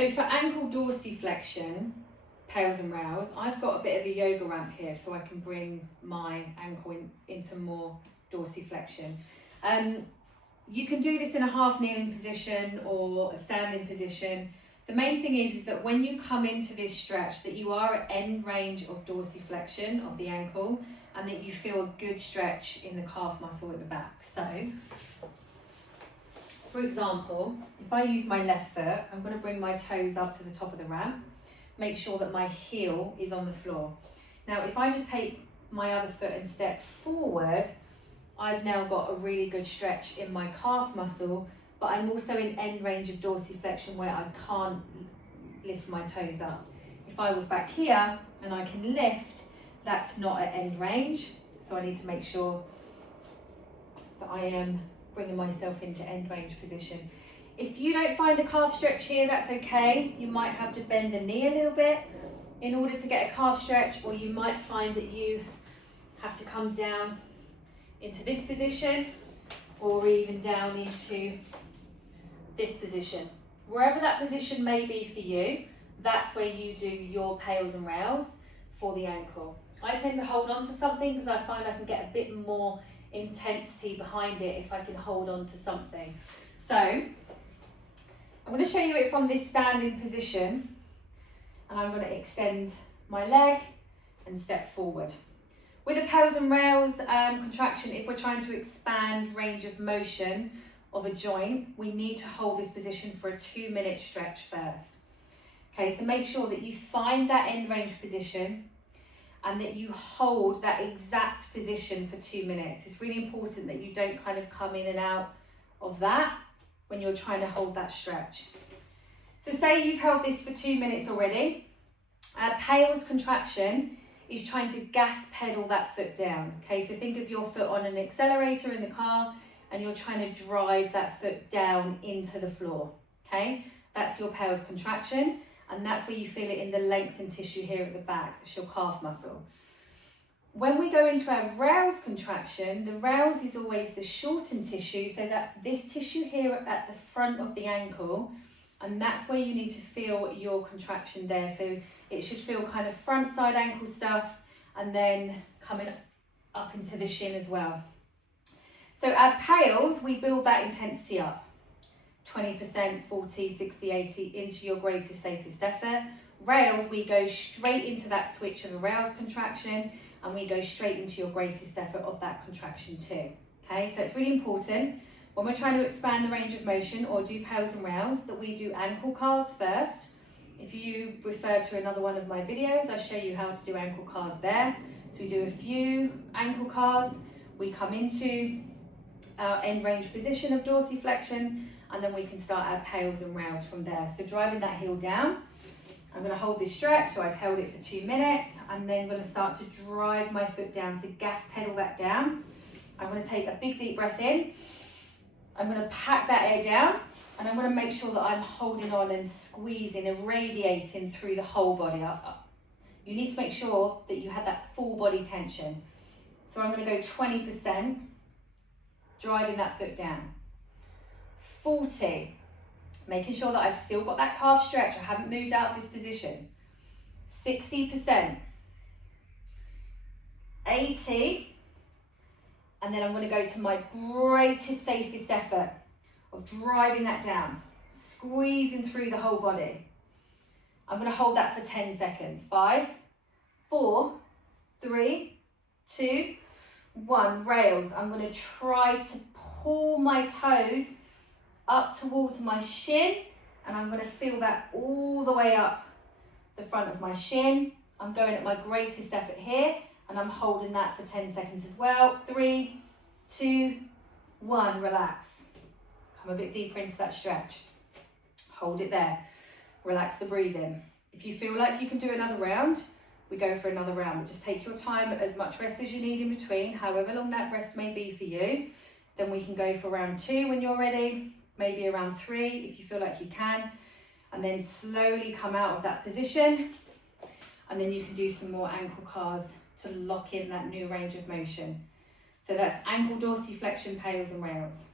So for ankle dorsiflexion, Pails and rails, I've got a bit of a yoga ramp here so I can bring my ankle into more dorsiflexion. You can do this in a half kneeling position or a standing position. The main thing is that when you come into this stretch, that you are at end range of dorsiflexion of the ankle and that you feel a good stretch in the calf muscle at the back. So, for example, if I use my left foot, I'm going to bring my toes up to the top of the ramp. Make sure that my heel is on the floor. Now, if I just take my other foot and step forward, I've now got a really good stretch in my calf muscle, but I'm also in end range of dorsiflexion where I can't lift my toes up. If I was back here and I can lift, that's not at end range. So I need to make sure that I am bringing myself into end range position. If you don't find a calf stretch here, that's okay. You might have to bend the knee a little bit in order to get a calf stretch, or you might find that you have to come down into this position or even down into this position. Wherever that position may be for you, that's where you do your Pails and rails for the ankle. I tend to hold on to something because I find I can get a bit more intensity behind it if I can hold on to something. So I'm going to show you it from this standing position, and I'm going to extend my leg and step forward. With a Pails and rails contraction, if we're trying to expand range of motion of a joint, we need to hold this position for a 2-minute stretch first. Okay, so make sure that you find that end range position and that you hold that exact position for 2 minutes. It's really important that you don't kind of come in and out of that when you're trying to hold that stretch. So say you've held this for 2 minutes already. Pails contraction is trying to gas pedal that foot down. Okay, so think of your foot on an accelerator in the car and you're trying to drive that foot down into the floor. Okay, that's your Pails contraction, and that's where you feel it in the lengthened tissue here at the back. It's your calf muscle. When we go into our rails contraction, the rails is always the shortened tissue, so that's this tissue here at the front of the ankle, and that's where you need to feel your contraction there. So it should feel kind of front side ankle stuff and then coming up into the shin as well. So at Pails, we build that intensity up. 20%, 40, 60, 80 into your greatest, safest effort. Rails, we go straight into that switch of a rails contraction and we go straight into your greatest effort of that contraction too. Okay, so it's really important when we're trying to expand the range of motion or do Pails and rails that we do ankle cars first. If you refer to another one of my videos, I show you how to do ankle cars there. So we do a few ankle cars, we come into our end range position of dorsiflexion, and then we can start our Pails and rails from there. So driving that heel down, I'm going to hold this stretch, so I've held it for 2 minutes, and then I'm going to start to drive my foot down, so gas pedal that down. I'm going to take a big deep breath in, I'm going to pack that air down, and I'm going to make sure that I'm holding on and squeezing and radiating through the whole body up. You need to make sure that you have that full body tension. So I'm going to go 20%, driving that foot down. 40, making sure that I've still got that calf stretch, I haven't moved out of this position. 60%, 80, and then I'm going to go to my greatest, safest effort of driving that down, squeezing through the whole body. I'm going to hold that for 10 seconds. 5, 4, 3, 2, 1. Rails. I'm going to try to pull my toes up towards my shin, and I'm going to feel that all the way up the front of my shin. I'm going at my greatest effort here, and I'm holding that for 10 seconds as well. 3, 2, 1, relax. Come a bit deeper into that stretch. Hold it there. Relax the breathing. If you feel like you can do another round, we go for another round. Just take your time, as much rest as you need in between, however long that rest may be for you. Then we can go for round 2 when you're ready, maybe around 3 if you feel like you can, and then slowly come out of that position, and then you can do some more ankle cars to lock in that new range of motion. So that's ankle dorsiflexion, Pails and rails.